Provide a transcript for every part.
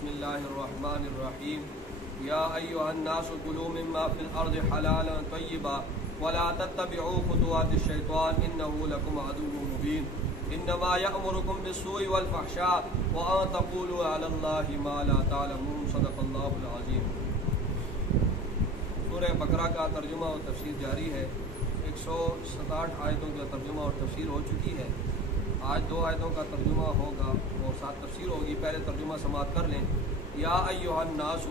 بسم اللہ الرحمن الرحیم یا ایھا الناس کلوا مما فی الارض حلالا طیبا ولا تتبعوا خطوات الشیطان انہ لکم عدو مبین انما یأمرکم بالسوء والفحشاء وان تقولوا علی اللہ ما لا تعلمون صدق اللہ العظیم۔ سورہ بقرہ کا ترجمہ اور تفسیر جاری ہے۔ 167 آیتوں کا ترجمہ اور تفسیر ہو چکی ہے۔ آج 2 آیتوں کا ترجمہ ہوگا اور 7 تفسیر ہوگی۔ پہلے ترجمہ سماعت کر لیں۔ یا ایھا الناس،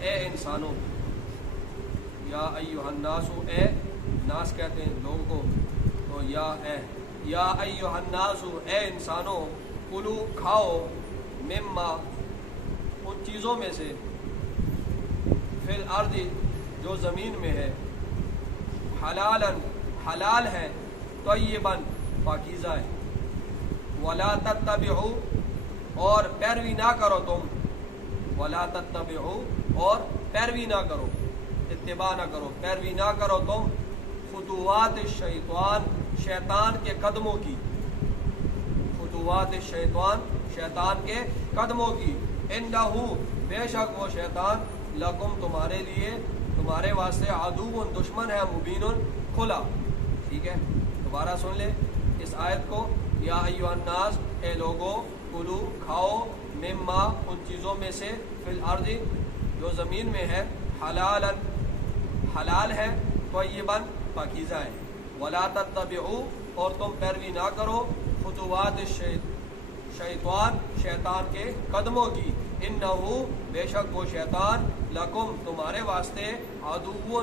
اے انسانوں، یا ایھا الناس، اے ناس کہتے ہیں لوگوں کو، تو یا ایھا الناس، اے انسانوں، کلو کھاؤ، مما ان چیزوں میں سے، فی الارض جو زمین میں ہے، حلالا حلال ہے، طیبا پاکیزہ ہے، ولا تتبعوا اور پیروی نہ کرو تم، ولا تتبعوا اور پیروی نہ کرو، اتباع نہ کرو، پیروی نہ کرو تم، خطوات الشیطان، شیطان کے قدموں کی، خطوات الشیطان، شیطان کے قدموں کی، انہ بے شک وہ شیطان، لکم تمہارے لیے، تمہارے واسطے، عدو دشمن ہے، مبین کھلا۔ ٹھیک ہے، دوبارہ سن لیں اس آیت کو۔ یا ایھا الناس، اے لوگو، کلو کھاؤ، مما ان چیزوں میں سے، فی الارض جو زمین میں ہے، حلالا حلال ہے، طیبا پاکیزہ ہے، ولا تتبعوا اور تم پیروی نہ کرو، خطوات شیطان، شیطان کے قدموں کی، انہ بے شک وہ شیطان، لکم تمہارے واسطے، عدو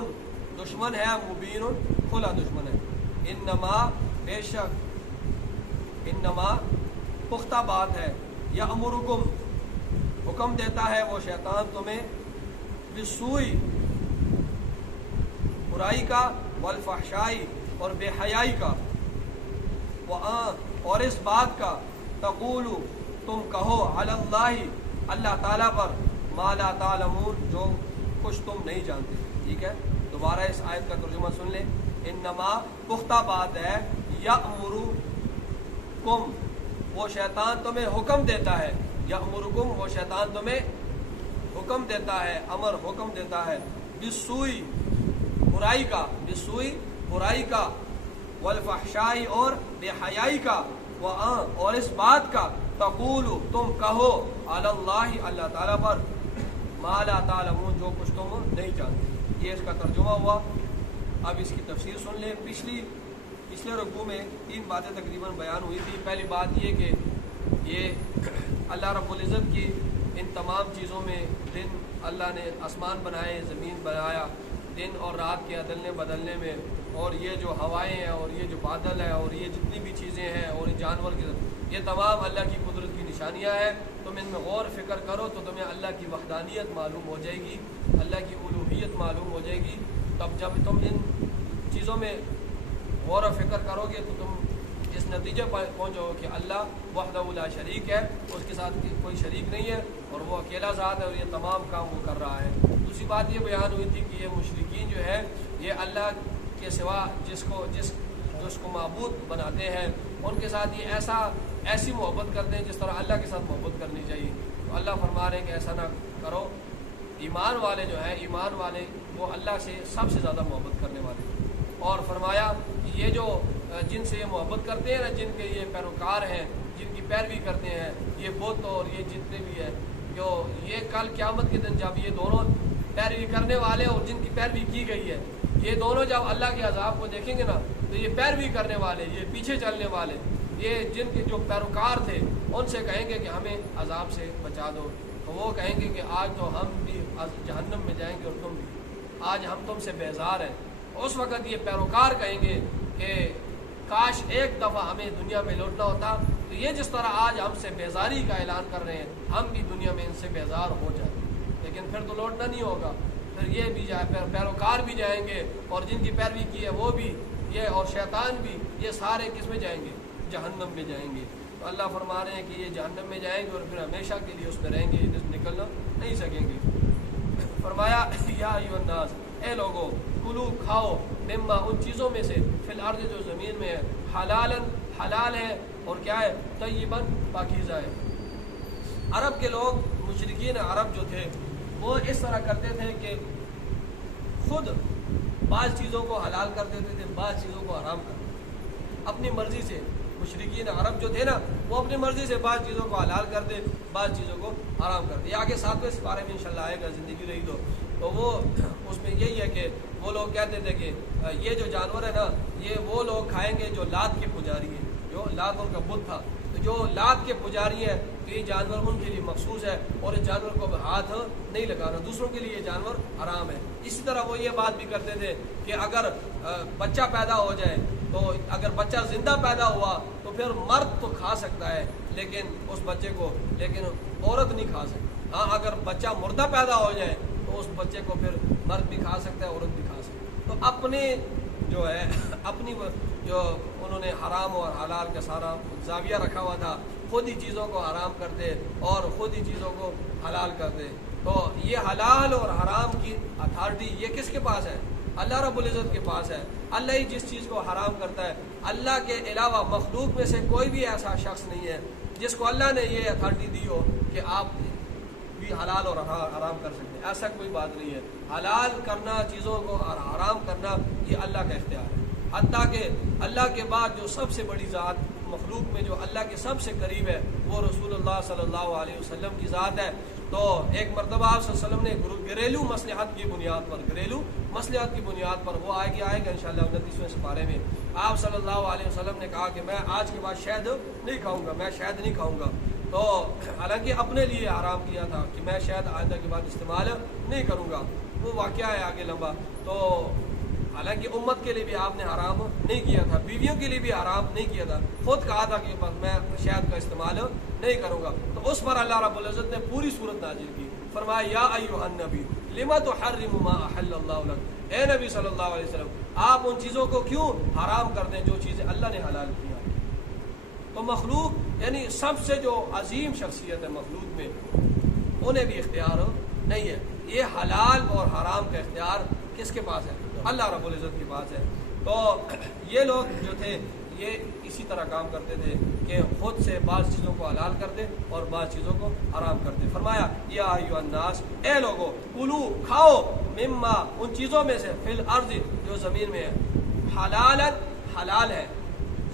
دشمن ہے، مبین کھلا دشمن ہے۔ انما بے شک، انما پختہ بات ہے، یأمرکم حکم دیتا ہے وہ شیطان تمہیں، بالسوء برائی کا، والفحشاء اور بے حیائی کا، اور اس بات کا، تقولو تم کہو، علی اللہ اللہ تعالیٰ پر، ما لا تعلمون جو کچھ تم نہیں جانتے۔ ٹھیک ہے، دوبارہ اس آیت کا ترجمہ سن لیں۔ انما پختہ بات ہے، یأمرکم وہ شیطان تمہیں حکم دیتا ہے، یأمرکم وہ شیطان تمہیں حکم دیتا ہے، امر حکم دیتا ہے، بالسوء برائی کا، بالسوء برائی کا، والفحشاء اور بے حیائی کا، اور اس بات کا، تقولو تم کہو، علی اللہ اللہ تعالیٰ پر، ما لا تعلمون جو کچھ تم نہیں جانتے۔ یہ اس کا ترجمہ ہوا۔ اب اس کی تفسیر سن لیں۔ پچھلے رکوع میں 3 باتیں تقریباً بیان ہوئی تھی۔ پہلی بات یہ کہ یہ اللہ رب العزت کی ان تمام چیزوں میں، دن اللہ نے آسمان بنائے، زمین بنایا، دن اور رات کے عدلنے بدلنے میں، اور یہ جو ہوائیں ہیں، اور یہ جو بادل ہیں، اور یہ جتنی بھی چیزیں ہیں، اور یہ جانور کی، یہ تمام اللہ کی قدرت کی نشانیاں ہیں۔ تم ان میں غور فکر کرو تو تمہیں اللہ کی وحدانیت معلوم ہو جائے گی، اللہ کی الوہیت معلوم ہو جائے گی۔ تب جب تم ان چیزوں میں غور و فکر کرو گے تو تم اس نتیجے پر پہنچو کہ اللہ وحدہ لا شریک ہے، اس کے ساتھ کوئی شریک نہیں ہے، اور وہ اکیلا ذات ہے، اور یہ تمام کام وہ کر رہا ہے۔ دوسری بات یہ بیان ہوئی تھی کہ یہ مشرکین جو ہے، یہ اللہ کے سوا جس کو معبود بناتے ہیں، ان کے ساتھ یہ ایسی محبت کرتے ہیں جس طرح اللہ کے ساتھ محبت کرنی چاہیے۔ تو اللہ فرما رہے ہیں کہ ایسا نہ کرو۔ ایمان والے جو ہیں، ایمان والے وہ اللہ سے سب سے زیادہ محبت کرنے والے ہیں۔ اور فرمایا کہ یہ جو جن سے یہ محبت کرتے ہیں نا، جن کے یہ پیروکار ہیں، جن کی پیروی کرتے ہیں، یہ بت اور یہ جتنے بھی ہیں، جو یہ کل قیامت کے دن جب یہ دونوں پیروی کرنے والے اور جن کی پیروی کی گئی ہے، یہ دونوں جب اللہ کے عذاب کو دیکھیں گے نا، تو یہ پیروی کرنے والے، یہ پیچھے چلنے والے، یہ جن کے جو پیروکار تھے، ان سے کہیں گے کہ ہمیں عذاب سے بچا دو، تو وہ کہیں گے کہ آج تو ہم بھی جہنم میں جائیں گے اور تم بھی، آج ہم تم سے بیزار ہیں۔ اس وقت یہ پیروکار کہیں گے کہ کاش ایک دفعہ ہمیں دنیا میں لوٹنا ہوتا، تو یہ جس طرح آج ہم سے بیزاری کا اعلان کر رہے ہیں، ہم بھی دنیا میں ان سے بیزار ہو جائیں، لیکن پھر تو لوٹنا نہیں ہوگا، پھر یہ بھی پیروکار بھی جائیں گے، اور جن کی پیروی کی ہے وہ بھی، یہ اور شیطان بھی، یہ سارے کس میں جائیں گے؟ جہنم میں جائیں گے۔ تو اللہ فرما رہے ہیں کہ یہ جہنم میں جائیں گے اور پھر ہمیشہ کے لیے اس میں رہیں گے، نکلنا نہیں سکیں گے۔ فرمایا یا ایھا الناس، اے لوگو، کلو کھاؤ، مما ان چیزوں میں سے، فی الارض جو زمین میں ہے، حلالا حلال ہے، اور کیا ہے؟ طیباً پاکیزہ ہے، عرب کے لوگ مشرکین عرب جو تھے وہ اس طرح کرتے تھے کہ خود بعض چیزوں کو حلال کر دیتے تھے، بعض چیزوں کو حرام کر دیتے تھے اپنی مرضی سے۔ مشرکین عرب جو تھے نا وہ اپنی مرضی سے بعض چیزوں کو حلال کر دے، بعض چیزوں کو حرام کر دے۔ یہ آگے 7ویں سپارے میں انشاءاللہ آئے گا، زندگی رہی تو وہ اس میں یہی ہے کہ وہ لوگ کہتے تھے کہ یہ جو جانور ہے نا یہ وہ لوگ کھائیں گے جو لات کے پجاری ہیں، جو لات ان کا بت تھا، تو جو لات کے پجاری ہیں تو یہ جانور ان کے لیے مخصوص ہے اور اس جانور کو ہاتھ نہیں لگانا، دوسروں کے لیے یہ جانور حرام ہے۔ اسی طرح وہ یہ بات بھی کرتے تھے کہ اگر بچہ پیدا ہو جائے تو اگر بچہ زندہ پیدا ہوا تو پھر مرد تو کھا سکتا ہے لیکن اس بچے کو، لیکن عورت نہیں کھا سکتی۔ ہاں اگر بچہ مردہ پیدا ہو جائے تو اس بچے کو پھر مرد بھی کھا سکتا ہے، عورت بھی کھا سکتا ہے۔ تو اپنے جو ہے اپنی جو انہوں نے حرام اور حلال کا سارا زاویہ رکھا ہوا تھا، خود ہی چیزوں کو حرام کر دے اور خود ہی چیزوں کو حلال کر دے۔ تو یہ حلال اور حرام کی اتھارٹی یہ کس کے پاس ہے؟ اللہ رب العزت کے پاس ہے۔ اللہ ہی جس چیز کو حرام کرتا ہے، اللہ کے علاوہ مخلوق میں سے کوئی بھی ایسا شخص نہیں ہے جس کو اللہ نے یہ اتھارٹی دی ہو کہ آپ بھی حلال اور حرام کر سکتے ہیں، ایسا کوئی بات نہیں ہے۔ حلال کرنا چیزوں کو اور حرام کرنا یہ اللہ کا اختیار ہے۔ حتیٰ کہ اللہ کے بعد جو سب سے بڑی ذات مخلوق میں جو اللہ کے سب سے قریب ہے وہ رسول اللہ صلی اللہ علیہ وسلم کی ذات ہے۔ تو ایک مرتبہ آپ صلی اللہ علیہ وسلم نے گھریلو مصلحت کی بنیاد پر، گھریلو مصلحت کی بنیاد پر، وہ آئے گا انشاءاللہ 29ویں سپارے میں، آپ صلی اللہ علیہ وسلم نے کہا کہ میں آج کے بعد شہد نہیں کھاؤں گا، میں شہد نہیں کھاؤں گا۔ تو حالانکہ اپنے لیے حرام کیا تھا کہ میں شہد آئندہ کے بعد استعمال نہیں کروں گا، وہ واقعہ ہے آگے لمبا۔ تو حالانکہ امت کے لیے بھی آپ نے حرام نہیں کیا تھا، بیویوں کے لیے بھی حرام نہیں کیا تھا، خود کہا تھا کہ بس میں شہد کا استعمال نہیں کروں گا۔ تو اس پر اللہ رب العزت نے پوری صورت نازل کی، فرمایا یا ایھا النبی لما تحرم ما احل اللہ لک، اے نبی صلی اللہ علیہ وسلم آپ ان چیزوں کو کیوں حرام کر دیں جو چیزیں اللہ نے حلال کیا۔ تو مخلوق یعنی سب سے جو عظیم شخصیت ہے مخلوق میں، انہیں بھی اختیار نہیں ہے۔ یہ حلال اور حرام کا اختیار کس کے پاس ہے؟ اللہ رب العزت کے پاس ہے۔ تو یہ لوگ جو تھے یہ اسی طرح کام کرتے تھے کہ خود سے بعض چیزوں کو حلال کر دے اور بعض چیزوں کو حرام کر دے۔ فرمایا یا ایھا الناس، اے لوگو، کلو کھاؤ، مما ان چیزوں میں سے، فی الارض جو زمین میں ہے، حلالا حلال ہے۔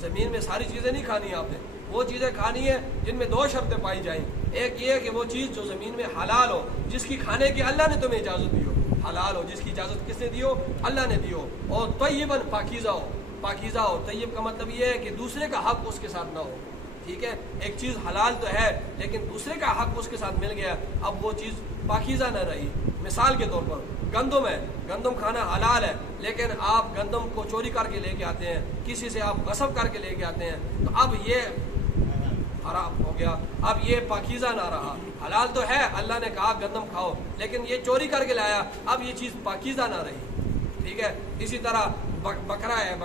زمین میں ساری چیزیں نہیں کھانی آپ نے، وہ چیزیں کھانی ہے جن میں 2 شرطیں پائی جائیں۔ ایک یہ ہے کہ وہ چیز جو زمین میں حلال ہو، جس کی کھانے کی اللہ نے تمہیں اجازت دی ہو، حلال ہو جس کی اجازت کس نے دی ہو؟ اللہ نے دی ہو، اور طیباً پاکیزہ ہو، پاکیزہ ہو۔ طیب کا مطلب یہ ہے کہ دوسرے کا حق اس کے ساتھ نہ ہو، ٹھیک ہے؟ ایک چیز حلال تو ہے لیکن دوسرے کا حق اس کے ساتھ مل گیا، اب وہ چیز پاکیزہ نہ رہی۔ مثال کے طور پر گندم ہے، گندم کھانا حلال ہے لیکن آپ گندم کو چوری کر کے لے کے آتے ہیں، کسی سے آپ غصب کر کے لے کے آتے ہیں، تو اب یہ حرام ہو گیا، اب یہ پاکیزہ نہ رہا۔ حلال تو ہے، اللہ نے کہا گندم کھاؤ، لیکن یہ چوری کر کے لایا، اب یہ چیز پاکیزہ نہ رہی، ٹھیک ہے؟ اسی طرح بکرا ہے،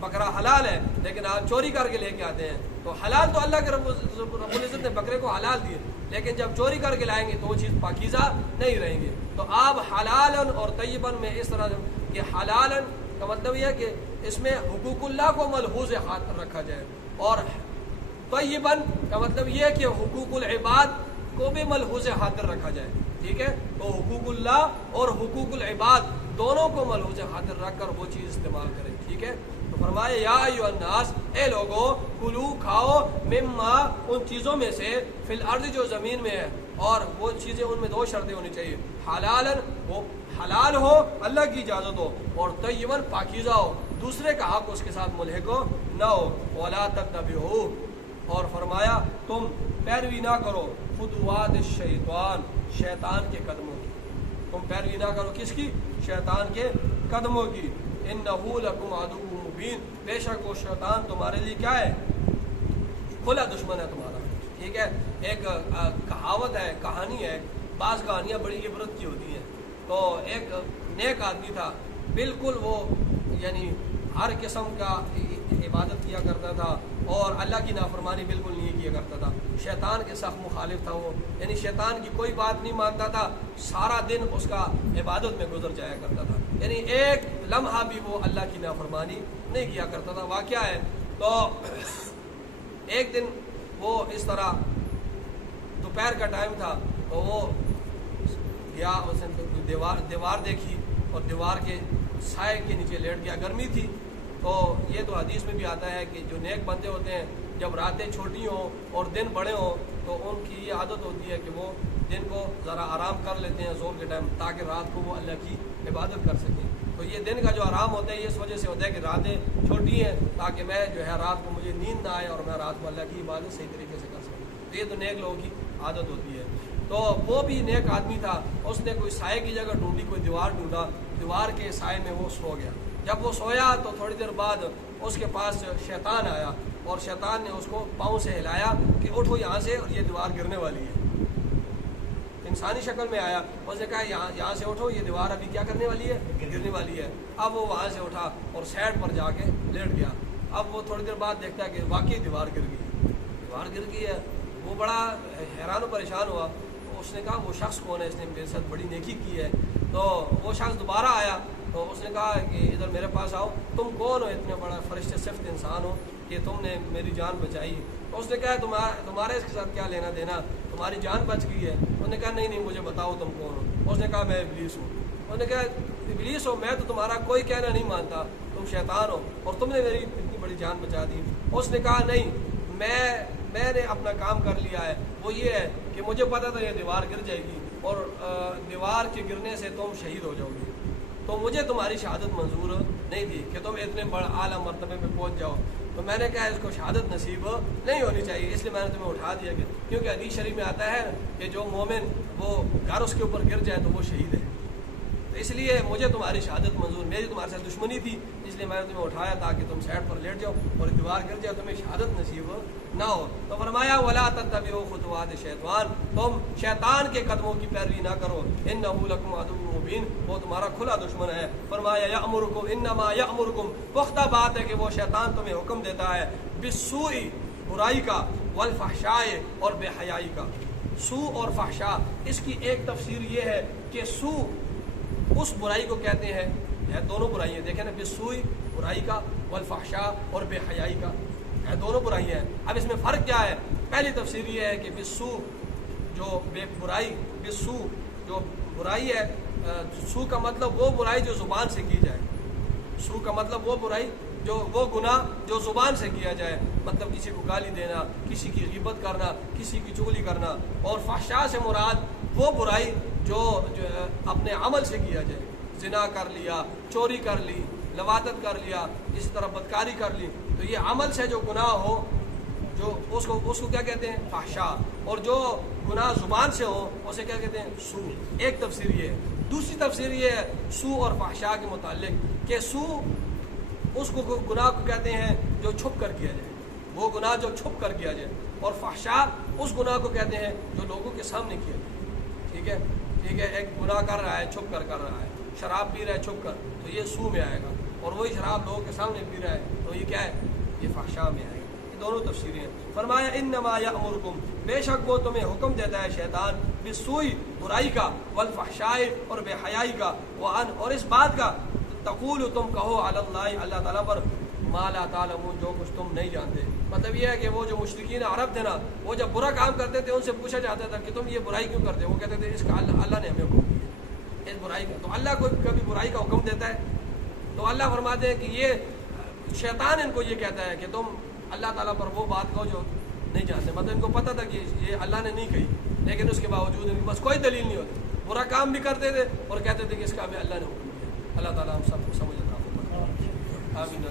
بکرا حلال ہے لیکن آپ چوری کر کے لے کے آتے ہیں، تو حلال تو اللہ کے رب العزت نے بکرے کو حلال دیے، لیکن جب چوری کر کے لائیں گے تو وہ چیز پاکیزہ نہیں رہیں گے۔ تو آپ حلالن اور طیبن میں اس طرح کہ حلالن کا مطلب یہ ہے کہ اس میں حقوق اللہ کو ملحوظ خاطر رکھا جائے، اور طیبن کا مطلب یہ ہے کہ حقوق العباد کو بھی ملحوظ خاطر رکھا جائے، ٹھیک ہے؟ تو حقوق اللہ اور حقوق العباد دونوں کو ملحوظ خاطر رکھ کر وہ چیز استعمال کریں، ٹھیک ہے؟ تو فرمایا یا ایھا الناس، اے لوگو، کلو کھاؤ، مما ان چیزوں میں سے، فی الارض جو زمین میں ہے، اور وہ چیزیں ان میں 2 شرطیں ہونی چاہیے، حلالن وہ حلال ہو، اللہ کی اجازت ہو، اور طیباً پاکیزہ ہو، دوسرے کا حق اس کے ساتھ ملحق نہ ہو، ولا تتبعوا، اور فرمایا تم پیروی نہ کرو، خطوات الشیطان، شیطان کے قدموں کی، تم پیروی نہ کرو کس کی؟ شیطان کے قدموں کی، انہ لکم عدو مبین، بے شک وہ شیطان تمہارے لیے کیا ہے؟ کھلا دشمن ہے تمہارا، ٹھیک ہے؟ ایک کہاوت ہے، کہانی ہے، بعض کہانیاں بڑی عبرت کی ہوتی ہیں۔ تو ایک نیک آدمی تھا، بالکل وہ یعنی ہر قسم کا عبادت کیا کرتا تھا اور اللہ کی نافرمانی بالکل نہیں کیا کرتا تھا، شیطان کے سخت مخالف تھا وہ، یعنی شیطان کی کوئی بات نہیں مانتا تھا، سارا دن اس کا عبادت میں گزر جایا کرتا تھا، یعنی ایک لمحہ بھی وہ اللہ کی نافرمانی نہیں کیا کرتا تھا۔ واقعہ ہے، تو ایک دن وہ اس طرح دوپہر کا ٹائم تھا تو وہ گیا، اس نے دیوار دیکھی اور دیوار کے سائے کے نیچے لیٹ گیا، گرمی تھی۔ تو یہ تو حدیث میں بھی آتا ہے کہ جو نیک بندے ہوتے ہیں جب راتیں چھوٹی ہوں اور دن بڑے ہوں تو ان کی یہ عادت ہوتی ہے کہ وہ دن کو ذرا آرام کر لیتے ہیں زور کے ٹائم، تاکہ رات کو وہ اللہ کی عبادت کر سکیں۔ تو یہ دن کا جو آرام ہوتا ہے یہ اس وجہ سے ہوتا ہے کہ راتیں چھوٹی ہیں، تاکہ میں جو ہے رات کو مجھے نیند نہ آئے اور میں رات کو اللہ کی عبادت صحیح طریقے سے کر سکوں۔ تو یہ تو نیک لوگوں کی عادت ہوتی ہے۔ تو وہ بھی نیک آدمی تھا، اس نے کوئی سائے کی جگہ ڈھونڈی، کوئی دیوار ڈھونڈا، دیوار کے سائے میں وہ سو گیا۔ جب وہ سویا تو تھوڑی دیر بعد اس کے پاس شیطان آیا اور شیطان نے اس کو پاؤں سے ہلایا کہ اٹھو یہاں سے، اور یہ دیوار گرنے والی ہے۔ انسانی شکل میں آیا، اس نے کہا یہاں سے اٹھو، یہ دیوار ابھی کیا کرنے والی ہے؟ گرنے والی ہے۔ اب وہ وہاں سے اٹھا اور سائڈ پر جا کے لیٹ گیا۔ اب وہ تھوڑی دیر بعد دیکھتا ہے کہ واقعی دیوار گر گئی، دیوار گر گئی ہے۔ وہ بڑا حیران و پریشان ہوا۔ اس نے کہا وہ شخص کون ہے، اس نے میرے ساتھ بڑی نیکی کی ہے؟ تو وہ شخص دوبارہ آیا تو اس نے کہا کہ ادھر میرے پاس آؤ، تم کون ہو، اتنے بڑا فرشتے صفت انسان ہو کہ تم نے میری جان بچائی؟ تو اس نے کہا تمہارے اس کے ساتھ کیا لینا دینا، تمہاری جان بچ گئی ہے۔ اس نے کہا نہیں مجھے بتاؤ تم کون ہو۔ اس نے کہا میں ابلیس ہوں۔ اس نے کہا ابلیس ہو، میں تو تمہارا کوئی کہنا نہیں مانتا، تم شیطان ہو اور تم نے میری اتنی بڑی جان بچا دی۔ اس نے کہا نہیں، میں نے اپنا کام کر لیا ہے، وہ یہ ہے کہ مجھے پتا تھا یہ دیوار گر جائے گی اور دیوار کے گرنے سے تم شہید ہو جاؤ گے، تو مجھے تمہاری شہادت منظور نہیں تھی کہ تم اتنے بڑے اعلیٰ مرتبے پہ پہنچ جاؤ۔ تو میں نے کہا اس کو شہادت نصیب نہیں ہونی چاہیے، اس لیے میں نے تمہیں اٹھا دیا گیا، کیونکہ حدیث شریف میں آتا ہے کہ جو مومن وہ گھر اس کے اوپر گر جائے تو وہ شہید ہے۔ تو اس لیے مجھے تمہاری شہادت منظور، میری تمہارے ساتھ دشمنی تھی، اس لیے میں نے تمہیں اٹھایا تاکہ تم سائڈ پر لیٹ جاؤ اور دیوار گر جائے، تمہیں شہادت نصیب نہ ہو۔ تو فرمایا ولا تتبعوا خطوات الشیطان، تم شیطان کے قدموں کی پیروی نہ کرو، انہ لکم عدو مبین، وہ تمہارا کھلا دشمن ہے۔ فرمایا یأمرکم، انما یأمرکم، پختہ بات ہے کہ وہ شیطان تمہیں حکم دیتا ہے بالسوء، برائی کا، والفحشاء، اور بے حیائی کا۔ سوء اور فحشاء، اس کی ایک تفسیر یہ ہے کہ سوء اس برائی کو کہتے ہیں، دونوں برائیاں دیکھیں نا، بالسوء برائی کا، والفحشاء اور بے حیائی کا، دونوں برائیاں ہیں۔ اب اس میں فرق کیا ہے؟ پہلی تفسیر یہ ہے کہ بالسوء جو برائی، بالسوء جو برائی ہے، سوء کا مطلب وہ برائی جو زبان سے کی جائے، سوء کا مطلب وہ برائی جو وہ گناہ جو زبان سے کیا جائے، مطلب کسی کو گالی دینا، کسی کی غیبت کرنا، کسی کی چغلی کرنا۔ اور فحشاء سے مراد وہ برائی جو اپنے عمل سے کیا جائے، زنا کر لیا، چوری کر لی، لواطت کر لیا، اسی طرح بدکاری کر لی، تو یہ عمل سے جو گناہ ہو، جو اس کو کیا کہتے ہیں؟ فحشاء۔ اور جو گناہ زبان سے ہو اسے کیا کہتے ہیں؟ سوء۔ ایک تفسیر یہ ہے۔ دوسری تفسیر یہ ہے سوء اور فحشاء کے متعلق کہ سوء اس کو گناہ کو کہتے ہیں جو چھپ کر کیا جائے، وہ گناہ جو چھپ کر کیا جائے، اور فحشاء اس گناہ کو کہتے ہیں جو لوگوں کے سامنے کیا جائے۔ ٹھیک ہے، ایک گناہ کر رہا ہے، چھپ کر رہا ہے، شراب پی رہا ہے چھپ کر، تو یہ سوء میں آئے گا، اور وہی شراب لوگوں کے سامنے پی رہا ہے تو یہ کیا ہے؟ یہ فحشاء میں آئے گا۔ یہ دونوں تفسیریں ہیں۔ فرمایا انما یأمرکم، بے شک وہ تمہیں حکم دیتا ہے شیطان، بالسوء برائی کا، والفحشاء اور بے حیائی کا، اور اس بات کا، تقول تم کہو علی اللہ، اللہ تعالیٰ پر، ما لا تعلمون، جو کچھ تم نہیں جانتے۔ مطلب یہ ہے کہ وہ جو مشرکین عرب تھے نا، وہ جب برا کام کرتے تھے ان سے پوچھا جاتا تھا کہ تم یہ برائی کیوں کرتے ہو، وہ کہتے تھے اس کا اللہ نے ہمیں حکم دیا اس برائی کا۔ تو اللہ کو کبھی برائی کا حکم دیتا ہے تو اللہ فرماتے ہیں کہ یہ شیطان ان کو یہ کہتا ہے کہ تم اللہ تعالیٰ پر وہ بات کہو جو نہیں جانتے۔ مطلب ان کو پتہ تھا کہ یہ اللہ نے نہیں کہی، لیکن اس کے باوجود ان کے پاس کوئی دلیل نہیں ہوتی، برا کام بھی کرتے تھے اور کہتے تھے کہ اس کا ہمیں اللہ نے حکم دیا۔ اللہ تعالیٰ ہم سب کو سمجھ عطا فرمائے۔ آمین۔